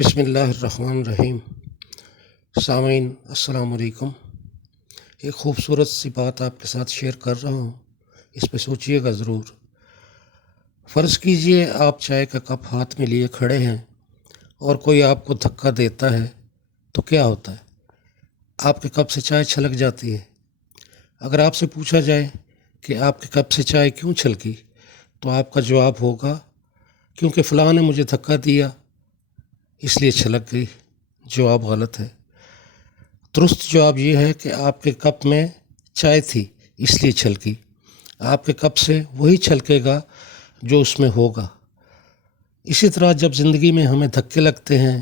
بسم اللہ الرحمن الرحیم۔ سامعین السلام علیکم۔ ایک خوبصورت سی بات آپ کے ساتھ شیئر کر رہا ہوں، اس پہ سوچئے گا ضرور۔ فرض کیجئے آپ چائے کا کپ ہاتھ میں لیے کھڑے ہیں اور کوئی آپ کو دھکا دیتا ہے تو کیا ہوتا ہے؟ آپ کے کپ سے چائے چھلک جاتی ہے۔ اگر آپ سے پوچھا جائے کہ آپ کے کپ سے چائے کیوں چھلکی تو آپ کا جواب ہوگا کیونکہ فلاں نے مجھے دھکا دیا اس لیے چھلک گئی۔ جواب غلط ہے۔ درست جواب یہ ہے کہ آپ کے کپ میں چائے تھی اس لیے چھلکی۔ آپ کے کپ سے وہی چھلکے گا جو اس میں ہوگا۔ اسی طرح جب زندگی میں ہمیں دھکے لگتے ہیں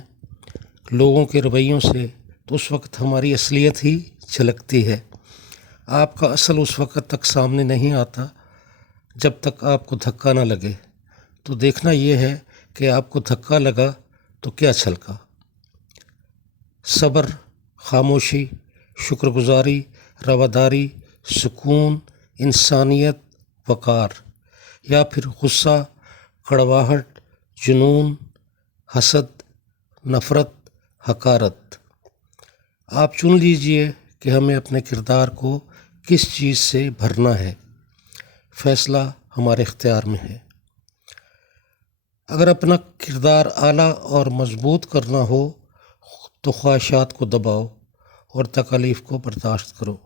لوگوں کے رویوں سے تو اس وقت ہماری اصلیت ہی چھلکتی ہے۔ آپ کا اصل اس وقت تک سامنے نہیں آتا جب تک آپ کو دھکا نہ لگے۔ تو دیکھنا یہ ہے کہ آپ کو دھکا لگا تو کیا چھلکا۔ صبر، خاموشی، شکر گزاری، رواداری، سکون، انسانیت، وقار، یا پھر غصہ، کڑواہٹ، جنون، حسد، نفرت، حقارت۔ آپ چن لیجئے کہ ہمیں اپنے کردار کو کس چیز سے بھرنا ہے۔ فیصلہ ہمارے اختیار میں ہے۔ اگر اپنا کردار اعلیٰ اور مضبوط کرنا ہو تو خواہشات کو دباؤ اور تکالیف کو برداشت کرو۔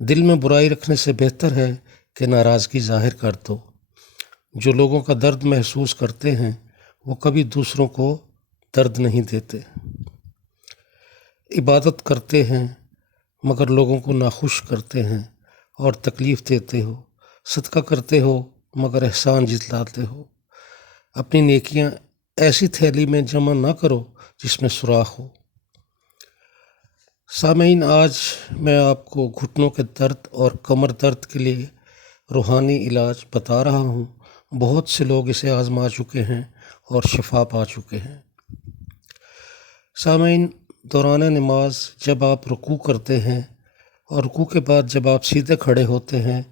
دل میں برائی رکھنے سے بہتر ہے کہ ناراضگی ظاہر کر دو۔ جو لوگوں کا درد محسوس کرتے ہیں وہ کبھی دوسروں کو درد نہیں دیتے۔ عبادت کرتے ہیں مگر لوگوں کو ناخوش کرتے ہیں اور تکلیف دیتے ہو۔ صدقہ کرتے ہو مگر احسان جتلاتے ہو۔ اپنی نیکیاں ایسی تھیلی میں جمع نہ کرو جس میں سوراخ ہو۔ سامعین، آج میں آپ کو گھٹنوں کے درد اور کمر درد کے لیے روحانی علاج بتا رہا ہوں۔ بہت سے لوگ اسے آزما چکے ہیں اور شفا پا چکے ہیں۔ سامعین، دوران نماز جب آپ رکوع کرتے ہیں اور رکوع کے بعد جب آپ سیدھے کھڑے ہوتے ہیں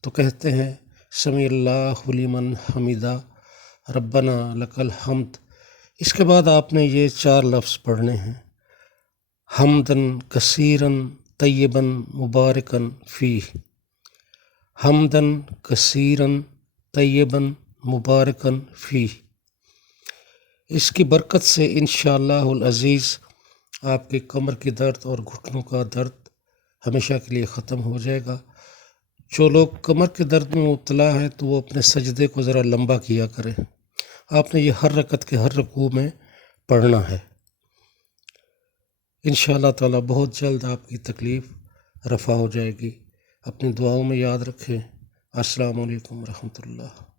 تو کہتے ہیں سمیع اللہ لمن حمیدہ ربنا لک الحمد۔ اس کے بعد آپ نے یہ 4 لفظ پڑھنے ہیں، حمدن کثیرن طیبن مبارکن فیہ، حمدن کثیرن طیبن مبارکن فیہ۔ اس کی برکت سے انشاءاللہ العزیز آپ کے کمر کی درد اور گھٹنوں کا درد ہمیشہ کے لیے ختم ہو جائے گا۔ جو لوگ کمر کے درد میں مبتلا ہے تو وہ اپنے سجدے کو ذرا لمبا کیا کریں۔ آپ نے یہ ہر رکعت کے ہر رکوع میں پڑھنا ہے۔ انشاءاللہ تعالی بہت جلد آپ کی تکلیف رفع ہو جائے گی۔ اپنی دعاؤں میں یاد رکھیں۔ السلام علیکم ورحمۃ اللہ۔